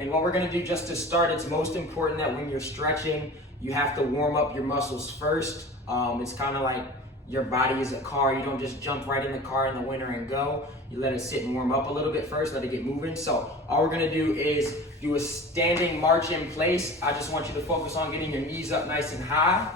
And what we're gonna do just to start, it's most important that when you're stretching, you have to warm up your muscles first. It's kind of like your body is a car. You don't just jump right in the car in the winter and go. You let it sit and warm up a little bit first, let it get moving. So all we're gonna do is do a standing march in place. I just want you to focus on getting your knees up nice and high.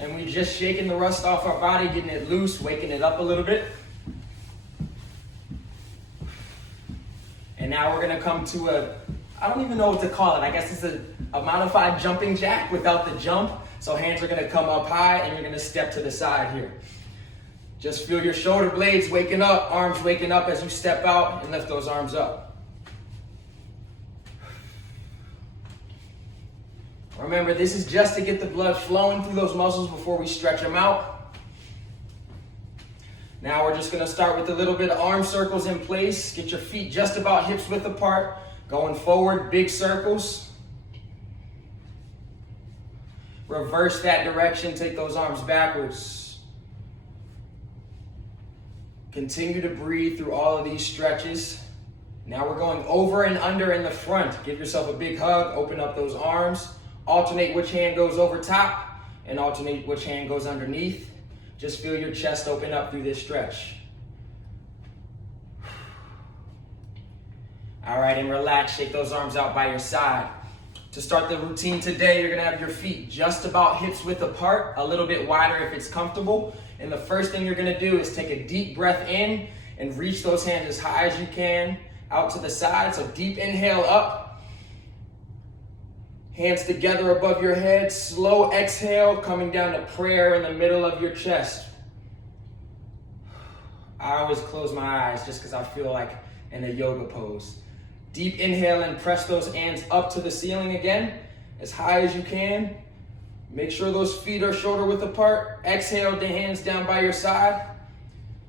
And we just shaking the rust off our body, getting it loose, waking it up a little bit. And now we're gonna come to I don't even know what to call it. I guess it's a modified jumping jack without the jump. So hands are gonna come up high and you're gonna step to the side here. Just feel your shoulder blades waking up, arms waking up as you step out and lift those arms up. Remember, this is just to get the blood flowing through those muscles before we stretch them out. Now we're just gonna start with a little bit of arm circles in place. Get your feet just about hips width apart. Going forward, big circles. Reverse that direction, take those arms backwards. Continue to breathe through all of these stretches. Now we're going over and under in the front. Give yourself a big hug, open up those arms. Alternate which hand goes over top and alternate which hand goes underneath. Just feel your chest open up through this stretch. All right, and relax, shake those arms out by your side. To start the routine today, you're gonna have your feet just about hips width apart, a little bit wider if it's comfortable. And the first thing you're gonna do is take a deep breath in and reach those hands as high as you can out to the side. So deep inhale up. Hands together above your head. Slow exhale, coming down to prayer in the middle of your chest. I always close my eyes just because I feel like in a yoga pose. Deep inhale and press those hands up to the ceiling again, as high as you can. Make sure those feet are shoulder width apart. Exhale, the hands down by your side.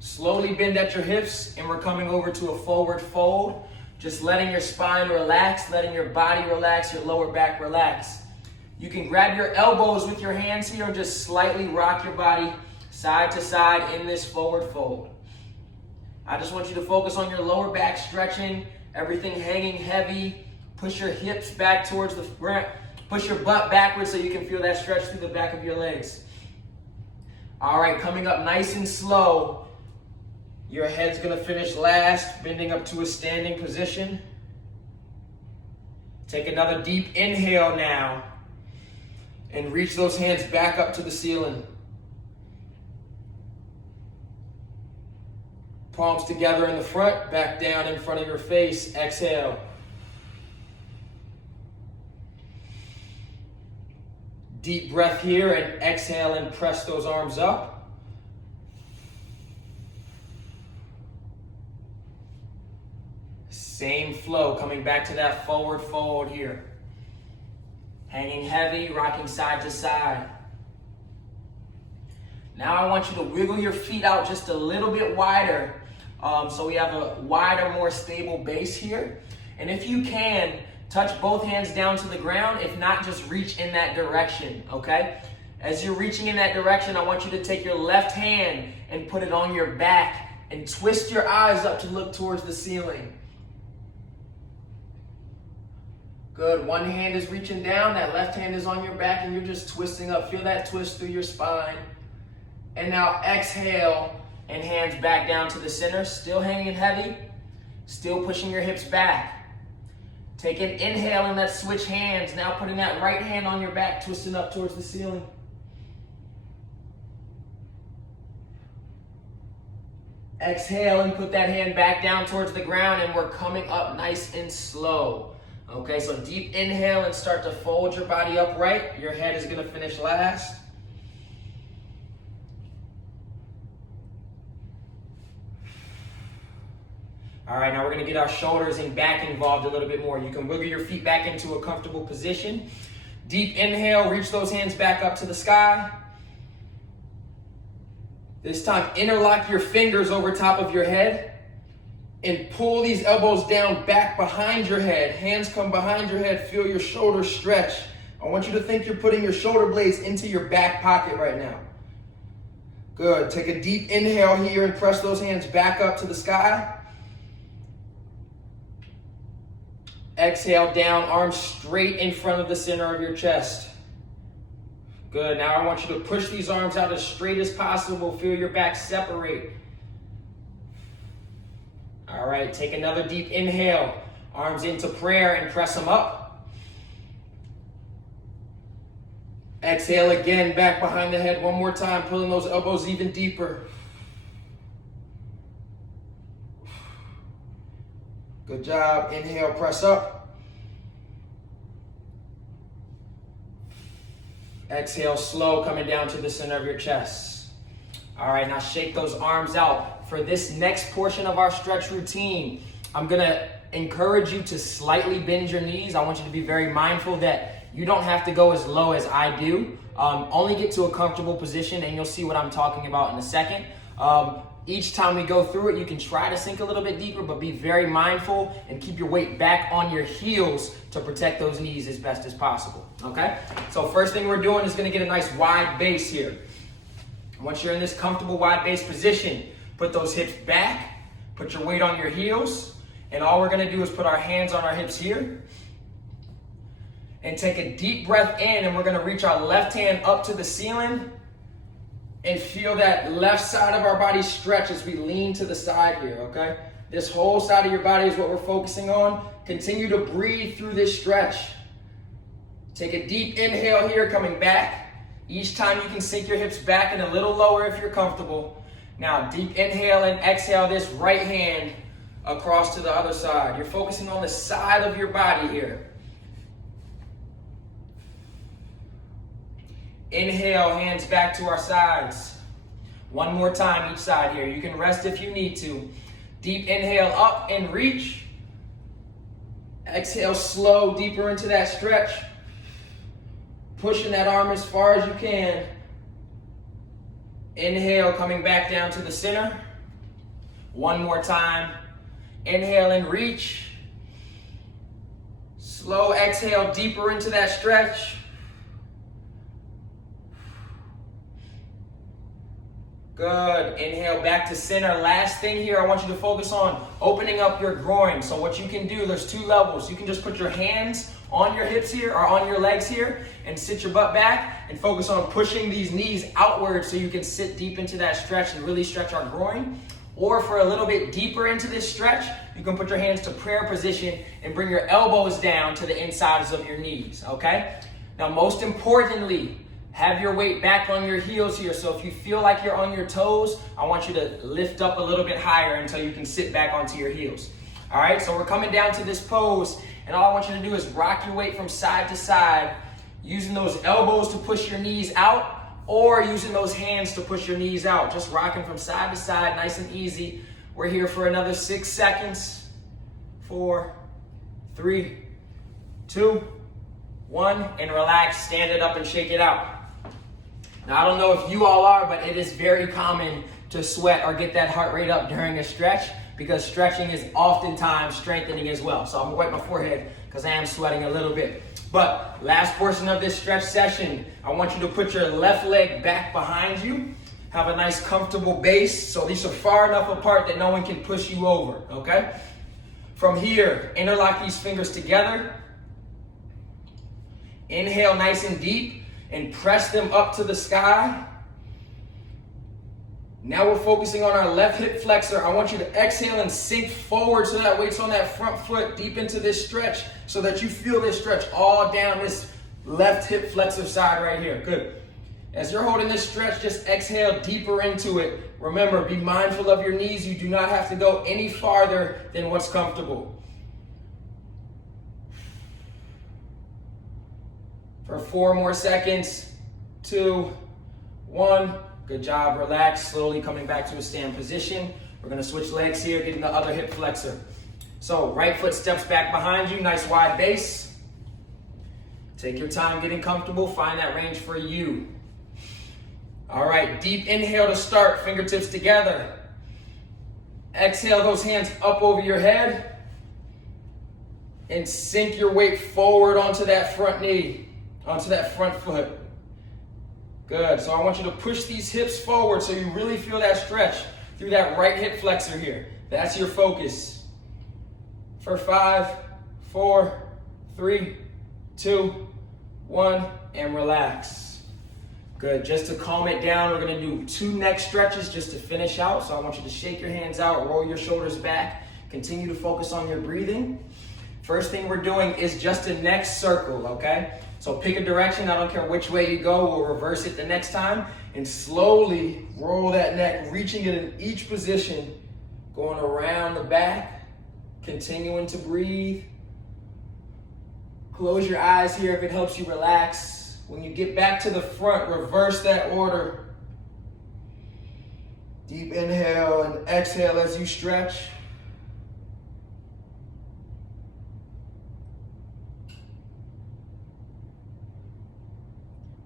Slowly bend at your hips, and we're coming over to a forward fold. Just letting your spine relax, letting your body relax, your lower back relax. You can grab your elbows with your hands here and just slightly rock your body side to side in this forward fold. I just want you to focus on your lower back stretching, everything hanging heavy. Push your hips back towards the front. Push your butt backwards so you can feel that stretch through the back of your legs. All right, coming up nice and slow. Your head's gonna finish last, bending up to a standing position. Take another deep inhale now and reach those hands back up to the ceiling. Palms together in the front, back down in front of your face. Exhale. Deep breath here and exhale and press those arms up. Same flow, coming back to that forward fold here. Hanging heavy, rocking side to side. Now I want you to wiggle your feet out just a little bit wider. So we have a wider, more stable base here. And if you can, touch both hands down to the ground. If not, just reach in that direction, okay? As you're reaching in that direction, I want you to take your left hand and put it on your back and twist your eyes up to look towards the ceiling. Good, one hand is reaching down, that left hand is on your back and you're just twisting up. Feel that twist through your spine. And now exhale and hands back down to the center, still hanging heavy, still pushing your hips back. Take an inhale and let's switch hands. Now putting that right hand on your back, twisting up towards the ceiling. Exhale and put that hand back down towards the ground and we're coming up nice and slow. Okay, so deep inhale and start to fold your body upright. Your head is gonna finish last. All right, now we're gonna get our shoulders and back involved a little bit more. You can wiggle your feet back into a comfortable position. Deep inhale, reach those hands back up to the sky. This time, interlock your fingers over top of your head and pull these elbows down back behind your head. Hands come behind your head, feel your shoulders stretch. I want you to think you're putting your shoulder blades into your back pocket right now. Good, take a deep inhale here and press those hands back up to the sky. Exhale down, arms straight in front of the center of your chest. Good. Now I want you to push these arms out as straight as possible. Feel your back separate. All right, take another deep inhale. Arms into prayer and press them up. Exhale again, back behind the head one more time, pulling those elbows even deeper. Good job. Inhale, press up. Exhale, slow, coming down to the center of your chest. All right, now shake those arms out. For this next portion of our stretch routine, I'm gonna encourage you to slightly bend your knees. I want you to be very mindful that you don't have to go as low as I do. Only get to a comfortable position, and you'll see what I'm talking about in a second. Each time we go through it, you can try to sink a little bit deeper, but be very mindful and keep your weight back on your heels to protect those knees as best as possible, okay? So first thing we're doing is gonna get a nice wide base here. Once you're in this comfortable wide base position, put those hips back, put your weight on your heels, and all we're gonna do is put our hands on our hips here, and take a deep breath in, and we're gonna reach our left hand up to the ceiling, and feel that left side of our body stretch as we lean to the side here, okay? This whole side of your body is what we're focusing on. Continue to breathe through this stretch. Take a deep inhale here, coming back. Each time you can sink your hips back and a little lower if you're comfortable. Now, deep inhale and exhale this right hand across to the other side. You're focusing on the side of your body here. Inhale, hands back to our sides. One more time each side here. You can rest if you need to. Deep inhale up and reach. Exhale, slow, deeper into that stretch. Pushing that arm as far as you can. Inhale, coming back down to the center. One more time. Inhale and reach. Slow exhale, deeper into that stretch. Good. Inhale back to center. Last thing here, I want you to focus on opening up your groin. So what you can do, there's two levels. You can just put your hands on your hips here or on your legs here and sit your butt back and focus on pushing these knees outward so you can sit deep into that stretch and really stretch our groin. Or for a little bit deeper into this stretch, you can put your hands to prayer position and bring your elbows down to the insides of your knees, okay? Now, most importantly, have your weight back on your heels here. So if you feel like you're on your toes, I want you to lift up a little bit higher until you can sit back onto your heels. All right, so we're coming down to this pose, and all I want you to do is rock your weight from side to side, using those elbows to push your knees out, or using those hands to push your knees out. Just rocking from side to side, nice and easy. We're here for another 6 seconds. 4, 3, 2, 1, and relax. Stand it up and shake it out. Now, I don't know if you all are, but it is very common to sweat or get that heart rate up during a stretch because stretching is oftentimes strengthening as well. So I'm gonna wipe my forehead because I am sweating a little bit. But last portion of this stretch session, I want you to put your left leg back behind you. Have a nice comfortable base. So these are far enough apart that no one can push you over, okay? From here, interlock these fingers together. Inhale nice and deep and press them up to the sky. Now we're focusing on our left hip flexor. I want you to exhale and sink forward so that weight's on that front foot deep into this stretch so that you feel this stretch all down this left hip flexor side right here. Good. As you're holding this stretch, just exhale deeper into it. Remember, be mindful of your knees. You do not have to go any farther than what's comfortable. For 4 more seconds, 2, 1. Good job, relax, slowly coming back to a stand position. We're gonna switch legs here, getting the other hip flexor. So right foot steps back behind you, nice wide base. Take your time getting comfortable, find that range for you. All right, deep inhale to start, fingertips together. Exhale those hands up over your head and sink your weight forward onto that front knee, onto that front foot. Good, so I want you to push these hips forward so you really feel that stretch through that right hip flexor here. That's your focus. For 5, 4, 3, 2, 1, and relax. Good, just to calm it down, we're gonna do 2 neck stretches just to finish out. So I want you to shake your hands out, roll your shoulders back, continue to focus on your breathing. First thing we're doing is just a neck circle, okay? So pick a direction, I don't care which way you go, we'll reverse it the next time, and slowly roll that neck, reaching it in each position, going around the back, continuing to breathe. Close your eyes here if it helps you relax. When you get back to the front, reverse that order. Deep inhale and exhale as you stretch.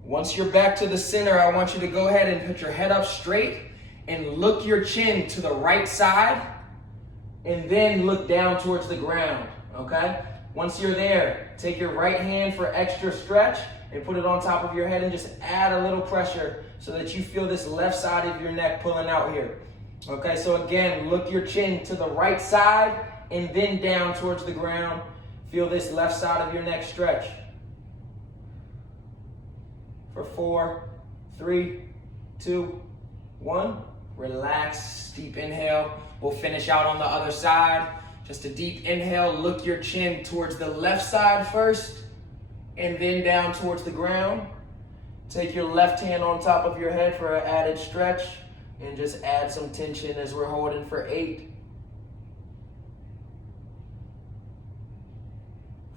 Once you're back to the center, I want you to go ahead and put your head up straight and look your chin to the right side and then look down towards the ground, okay? Once you're there, take your right hand for extra stretch and put it on top of your head and just add a little pressure so that you feel this left side of your neck pulling out here. Okay, so again, look your chin to the right side and then down towards the ground. Feel this left side of your neck stretch. For 4, 3, 2, 1. Relax, deep inhale. We'll finish out on the other side. Just a deep inhale, look your chin towards the left side first, and then down towards the ground. Take your left hand on top of your head for an added stretch, and just add some tension as we're holding for 8,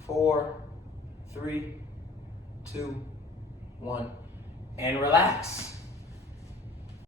4, 3, 2, 1, and relax.